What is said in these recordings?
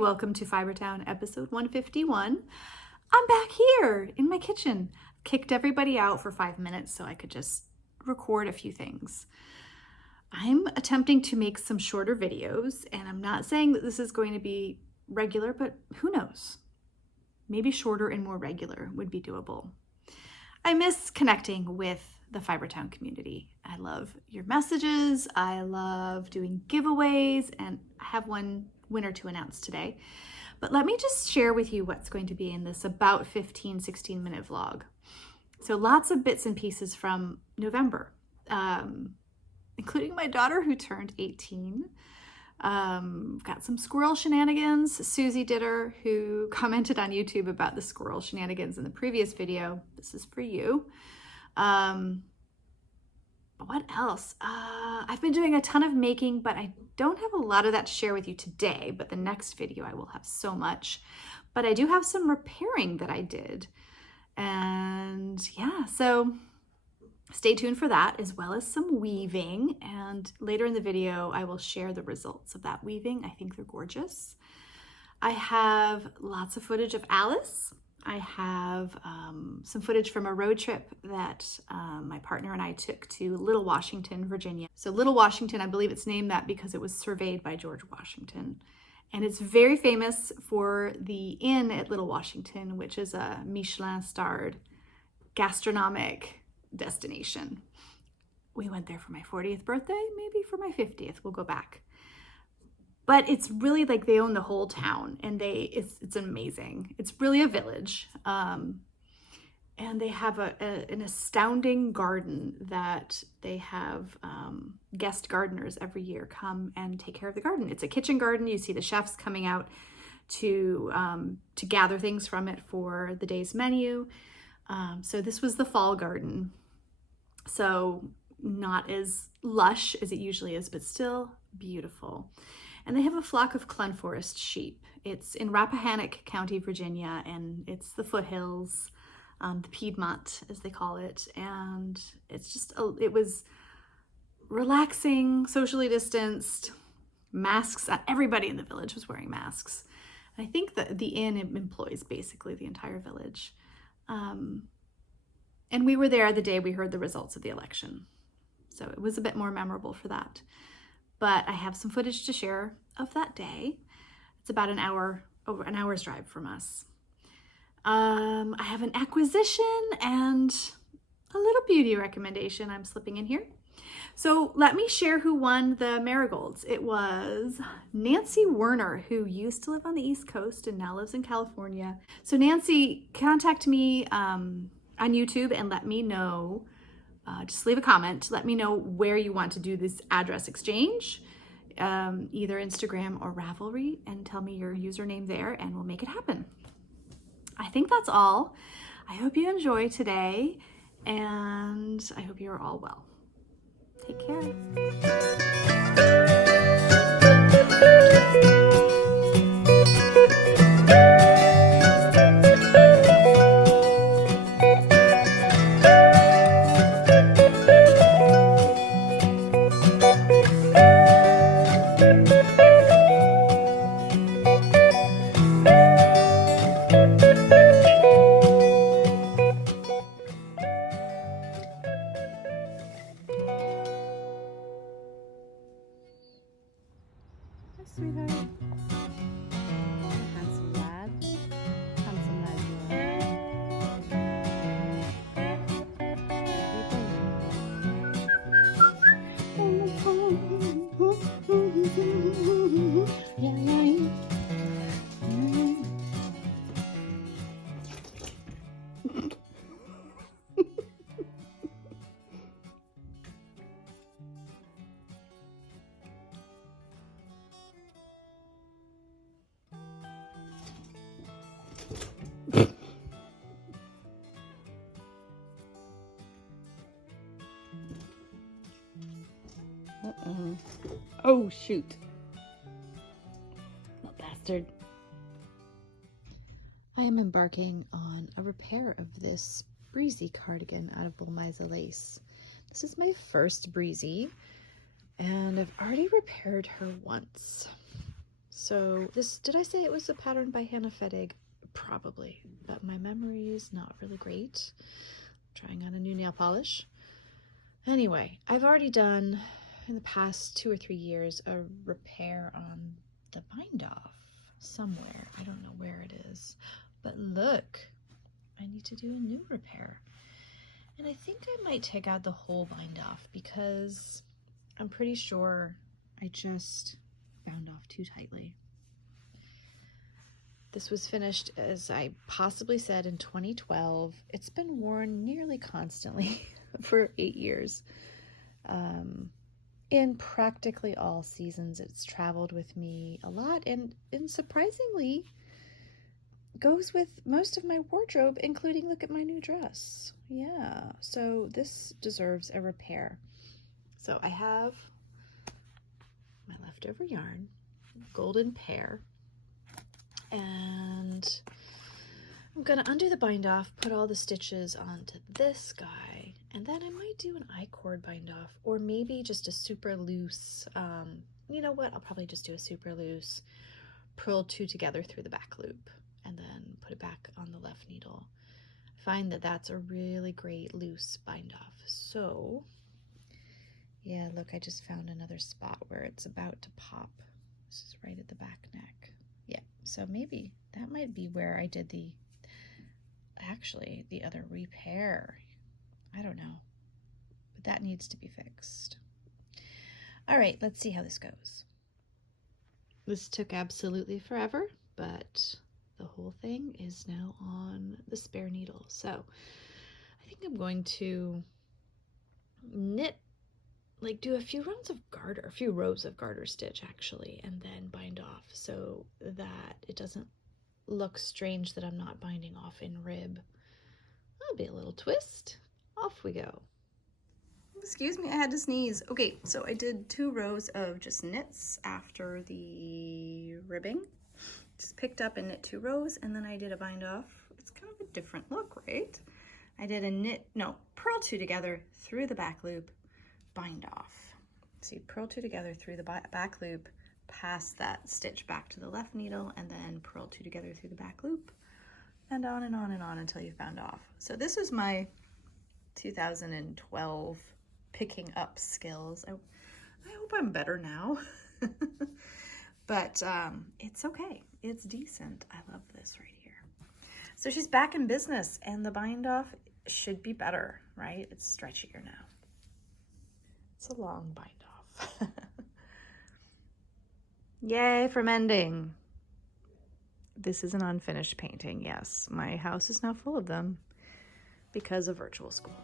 welcome to Fibertown episode 151. I'm back here in my kitchen. Kicked everybody out for 5 minutes so I could just record a few things. I'm attempting to make some shorter videos, and I'm not saying that this is going to be regular, but who knows? Maybe shorter and more regular would be doable. I miss connecting with the Fibertown community. I love your messages. I love doing giveaways, and I have one winner to announce today. But let me just share with you what's going to be in this about 16 minute vlog. So lots of bits and pieces from November, including my daughter who turned 18. Got some squirrel shenanigans. Susie Ditter, who commented on YouTube about the squirrel shenanigans in the previous video. This is for you. What else? I've been doing a ton of making, but I don't have a lot of that to share with you today, but the next video I will have so much. But I do have some repairing that I did. And yeah, so stay tuned for that, as well as some weaving. And later in the video, I will share the results of that weaving. I think they're gorgeous. I have lots of footage of Alice. I have some footage from a road trip that my partner and I took to Little Washington, Virginia. So Little Washington, I believe it's named that because it was surveyed by George Washington. And it's very famous for the inn at Little Washington, which is a Michelin-starred gastronomic destination. We went there for my 40th birthday, maybe for my 50th, we'll go back. But it's really like they own the whole town, and it's amazing. It's really a village. And they have an astounding garden that they have guest gardeners every year come and take care of the garden. It's a kitchen garden. You see the chefs coming out to gather things from it for the day's menu. So this was the fall garden. So not as lush as it usually is, but still beautiful. And they have a flock of Glenforest sheep. It's in Rappahannock County, Virginia, and it's the foothills, the Piedmont, as they call it. And it's just, it was relaxing, socially distanced, masks. Everybody in the village was wearing masks. And I think that the inn employs basically the entire village. And we were there the day we heard the results of the election. So it was a bit more memorable for that. But I have some footage to share of that day. It's about over an hour's drive from us. I have an acquisition and a little beauty recommendation I'm slipping in here. So let me share who won the marigolds. It was Nancy Werner, who used to live on the East Coast and now lives in California. So Nancy, contact me on YouTube and let me know. Just leave a comment. Let me know where you want to do this address exchange, either Instagram or Ravelry, and tell me your username there and we'll make it happen. I think that's all. I hope you enjoy today, and I hope you're all well. Take care. Sweetheart. Handsome lad. Handsome lad you Oh, shoot. Little bastard. I am embarking on a repair of this breezy cardigan out of Bulmiza lace. This is my first breezy, and I've already repaired her once. So this, did I say it was a pattern by Hannah Fettig? Probably, but my memory is not really great. I'm trying on a new nail polish. Anyway, I've already done in the past 2 or 3 years a repair on the bind off somewhere. I don't know where it is, but look, I need to do a new repair. And I think I might take out the whole bind off because I'm pretty sure I just bound off too tightly. This was finished, as I possibly said, in 2012. It's been worn nearly constantly for 8 years. In practically all seasons, it's traveled with me a lot, and surprisingly goes with most of my wardrobe, including, look at my new dress. Yeah, so this deserves a repair. So I have my leftover yarn, golden pear, and I'm gonna undo the bind off, put all the stitches onto this guy, and then I might do an I-cord bind off, or maybe just a super loose, you know what, I'll probably just do a super loose, purl 2 together through the back loop, and then put it back on the left needle. I find that that's a really great loose bind off. So yeah, look, I just found another spot where it's about to pop. This is right at the back neck. Yeah, so maybe that might be where I did the other repair. I don't know, but that needs to be fixed. All right, let's see how this goes. This took absolutely forever, but the whole thing is now on the spare needle. So I think I'm going to knit, like do a few rows of garter stitch actually, and then bind off so that it doesn't look strange that I'm not binding off in rib. That'll be a little twist. Off we go. Excuse me, I had to sneeze. Okay, so I did 2 rows of just knits after the ribbing. Just picked up and knit 2 rows, and then I did a bind off. It's kind of a different look, right? I did a purl 2 together through the back loop, bind off. So you purl 2 together through the back loop, pass that stitch back to the left needle, and then purl 2 together through the back loop, and on and on and on until you bound off. So this was my 2012 picking up skills. I hope I'm better now. But it's okay. It's decent. I love this right here. So she's back in business, and the bind off should be better, right? It's stretchier now. It's a long bind off. Yay for mending. This is an unfinished painting. Yes, my house is now full of them because of virtual school.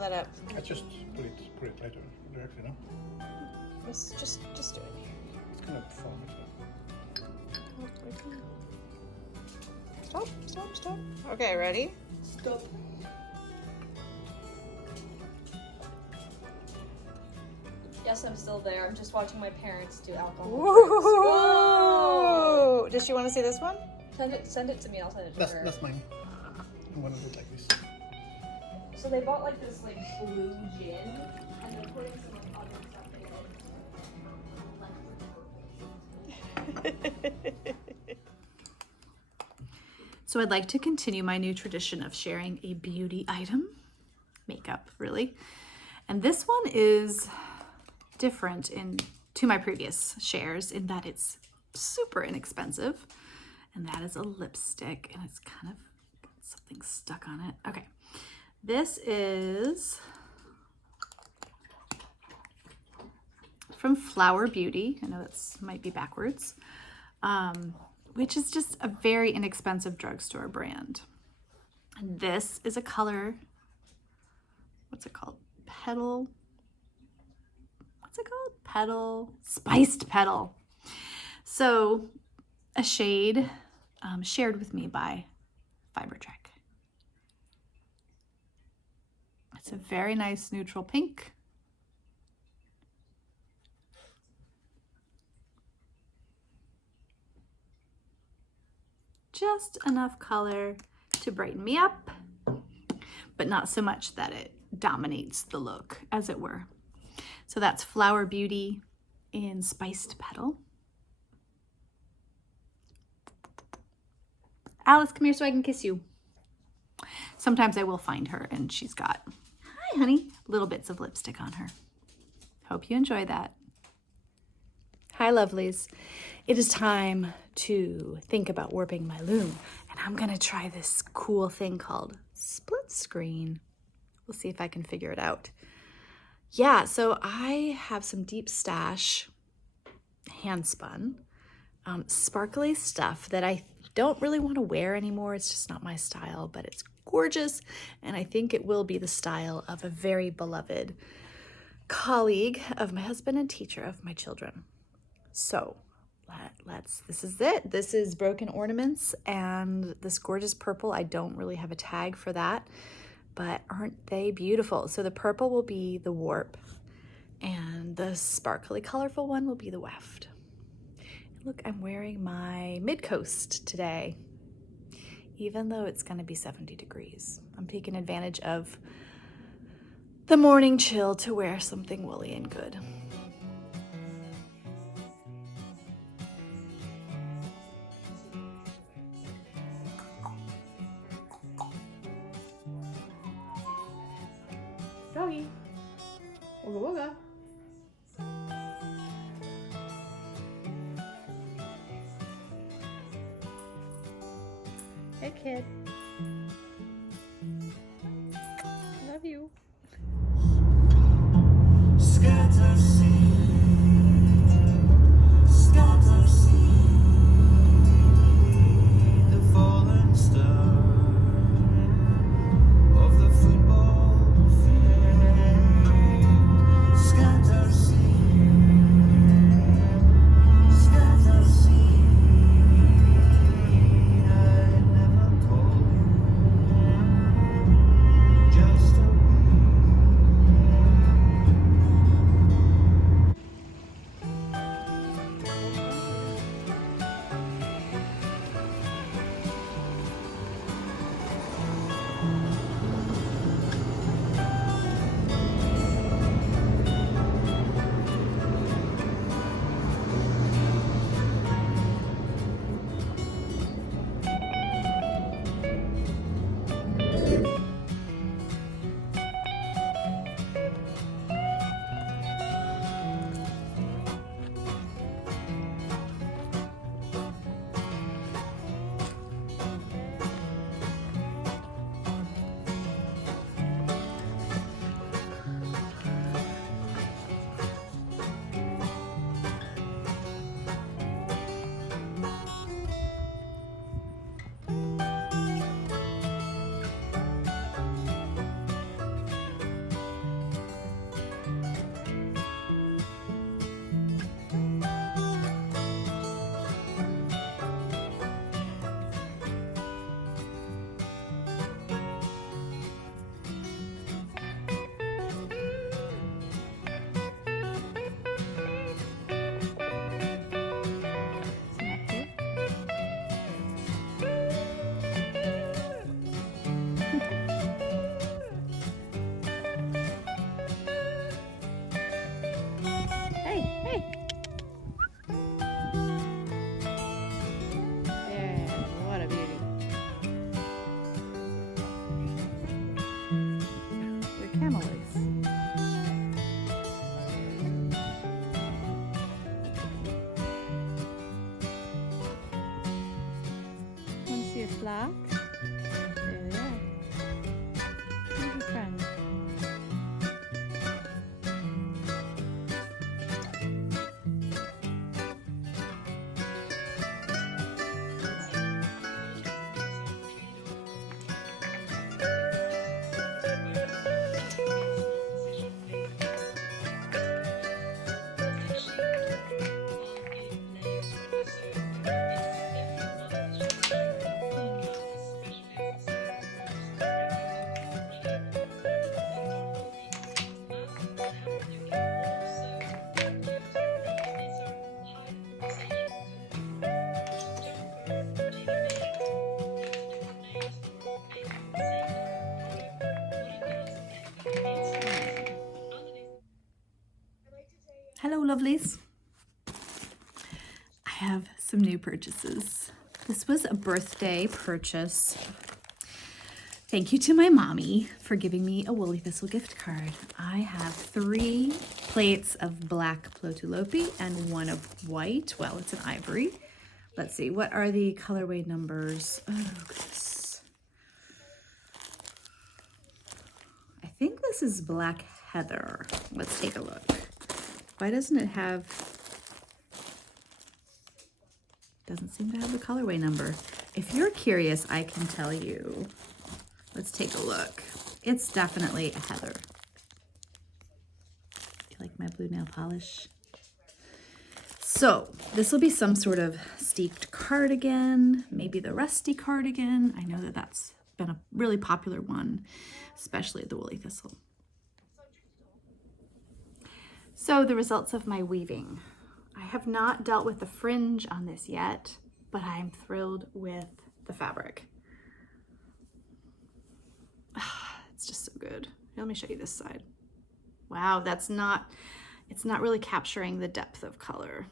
That up. I just put it later directly, no? Just do it here. It's gonna form it. Stop. Okay, ready? Stop. Yes, I'm still there. I'm just watching my parents do alcohol. Whoa! Does she want to see this one? Send it to me. I'll send it to her. That's mine. I'm gonna do it like this. So they bought like this like blue gin, and they're putting some like other stuff in it. So I'd like to continue my new tradition of sharing a beauty item, makeup really. And this one is different to my previous shares in that it's super inexpensive. And that is a lipstick, and it's kind of got something stuck on it. Okay, this is from Flower Beauty. I know that's might be backwards, which is just a very inexpensive drugstore brand. And this is a color, what's it called? Petal. What's it called? Petal. Spiced Petal. So a shade shared with me by Fibertrack. It's a very nice neutral pink. Just enough color to brighten me up, but not so much that it dominates the look, as it were. So that's Flower Beauty in Spiced Petal. Alice, come here so I can kiss you. Sometimes I will find her and she's got, hi honey, little bits of lipstick on her. Hope you enjoy that. Hi lovelies. It is time to think about warping my loom, and I'm gonna try this cool thing called split screen. We'll see if I can figure it out. Yeah, so I have some Deep Stash hand spun sparkly stuff that I don't really want to wear anymore. It's just not my style, but it's gorgeous, and I think it will be the style of a very beloved colleague of my husband and teacher of my children. So this is it. This is Broken Ornaments and this gorgeous purple. I don't really have a tag for that, but aren't they beautiful? So the purple will be the warp and the sparkly colorful one will be the weft. Look, I'm wearing my mid-coast today, even though it's gonna be 70 degrees. I'm taking advantage of the morning chill to wear something woolly and good. Doggy. Wooga wooga. Hey kid. Love you. Scatter seed, the fallen star of the football field. Scatter seed, I never called. black. There they are. Here's your friend. Hello, lovelies. I have some new purchases. This was a birthday purchase. Thank you to my mommy for giving me a Woolly Thistle gift card. I have 3 plates of black Plotulopi and 1 of white. Well, it's an ivory. Let's see, what are the colorway numbers? Oh, goodness. I think this is Black Heather. Let's take a look. Why doesn't it have, doesn't seem to have the colorway number. If you're curious, I can tell you. Let's take a look. It's definitely a heather. Do you like my blue nail polish? So this will be some sort of steeped cardigan, maybe the rusty cardigan. I know that that's been a really popular one, especially the Woolly Thistle. So the results of my weaving. I have not dealt with the fringe on this yet, but I'm thrilled with the fabric. It's just so good. Let me show you this side. Wow, it's not really capturing the depth of color.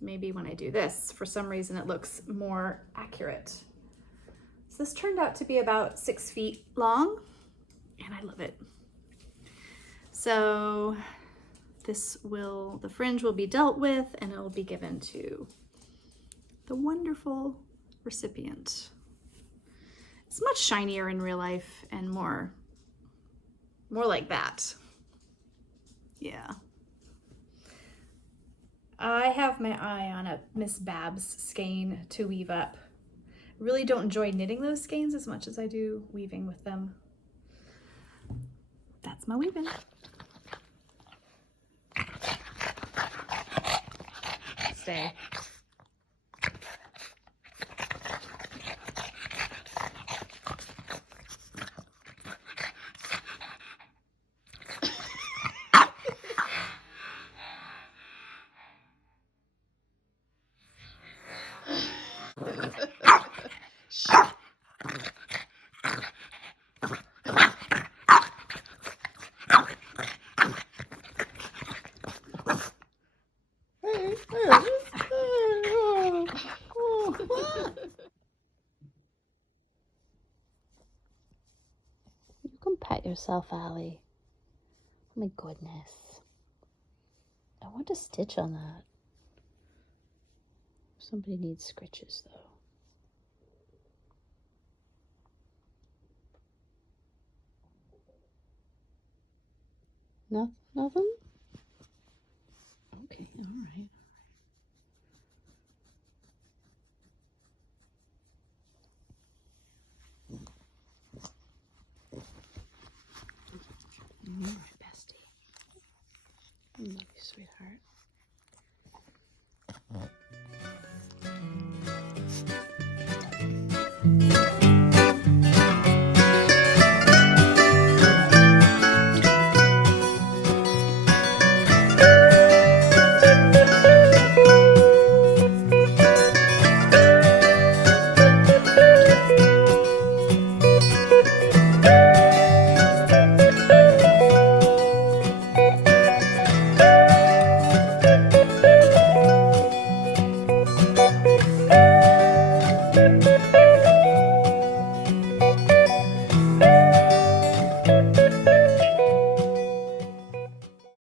Maybe when I do this, for some reason it looks more accurate. So this turned out to be about 6 feet long, and I love it. So the fringe will be dealt with, and it will be given to the wonderful recipient. It's much shinier in real life and more like that. Yeah. I have my eye on a Miss Babs skein to weave up. I really don't enjoy knitting those skeins as much as I do weaving with them. That's my weaving. Stay. You can pet yourself, Allie. Oh my goodness. I want to stitch on that. Somebody needs scritches though. Nothing? Okay, all right. All right, bestie. I love you, sweetheart.